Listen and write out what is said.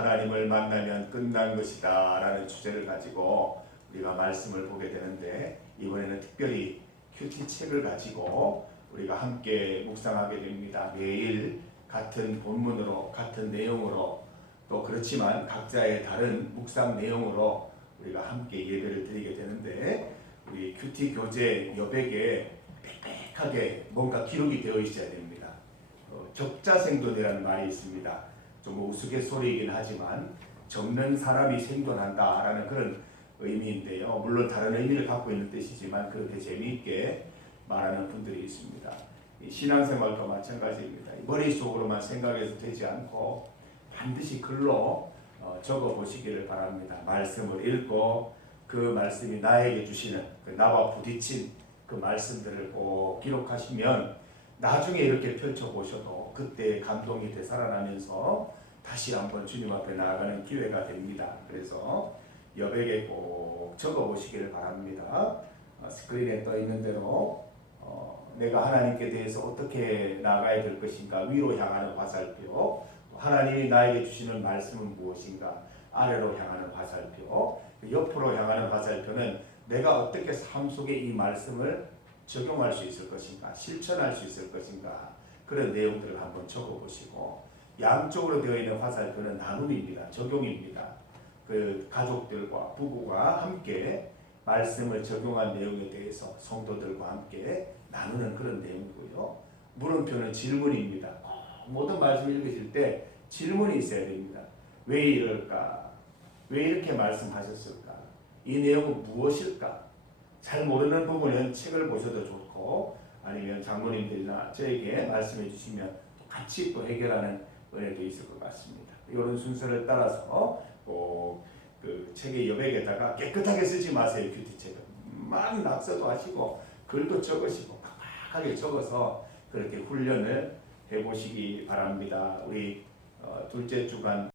하나님을 만나면 끝난 것이다 라는 주제를 가지고 우리가 말씀을 보게 되는데 이번에는 특별히 큐티 책을 가지고 우리가 함께 묵상하게 됩니다. 매일 같은 본문으로 같은 내용으로 또 그렇지만 각자의 다른 묵상 내용으로 우리가 함께 예배를 드리게 되는데 우리 큐티 교재 여백에 빽빽하게 뭔가 기록이 되어 있어야 됩니다. 어, 적자생존이라는 말이 있습니다. 좀 우스갯소리이긴 하지만 적는 사람이 생존한다라는 그런 의미인데요. 물론 다른 의미를 갖고 있는 뜻이지만 그렇게 재미있게 말하는 분들이 있습니다. 이 신앙생활과 마찬가지입니다. 머릿속으로만 생각해서 되지 않고 반드시 글로 어, 적어 보시기를 바랍니다. 말씀을 읽고 그 말씀이 나에게 주시는 그 나와 부딪힌 그 말씀들을 꼭 기록하시면 나중에 이렇게 펼쳐 보셔도 그때 감동이 되살아나면서 다시 한번 주님 앞에 나아가는 기회가 됩니다. 그래서 여백에 꼭 적어 보시기를 바랍니다. 어, 스크린에 떠 있는 대로 어, 내가 하나님께 대해서 어떻게 나아가야 될 것인가 위로 향하는 화살표 하나님이 나에게 주시는 말씀은 무엇인가 아래로 향하는 화살표 옆으로 향하는 화살표는 내가 어떻게 삶 속에 이 말씀을 적용할 수 있을 것인가 실천할 수 있을 것인가 그런 내용들을 한번 적어보시고 양쪽으로 되어 있는 화살표는 나눔입니다 적용입니다 그 가족들과 부부가 함께 말씀을 적용한 내용에 대해서 성도들과 함께 나누는 그런 내용이고요 물음표는 질문입니다 모든 말씀 읽으실 때 질문이 있어야 됩니다. 왜 이럴까? 왜 이렇게 말씀하셨을까? 이 내용은 무엇일까? 잘 모르는 부분은 책을 보셔도 좋고 아니면 장로님들이나 저에게 말씀해 주시면 같이 또 해결하는 은혜도 있을 것 같습니다. 이런 순서를 따라서 꼭그 책의 여백에다가 깨끗하게 쓰지 마세요 큐티 책은 많은 낙서도 하시고 글도 적으시고 빡빡하게 적어서 그렇게 훈련을 해보시기 바랍니다. 우리 어, 둘째 주간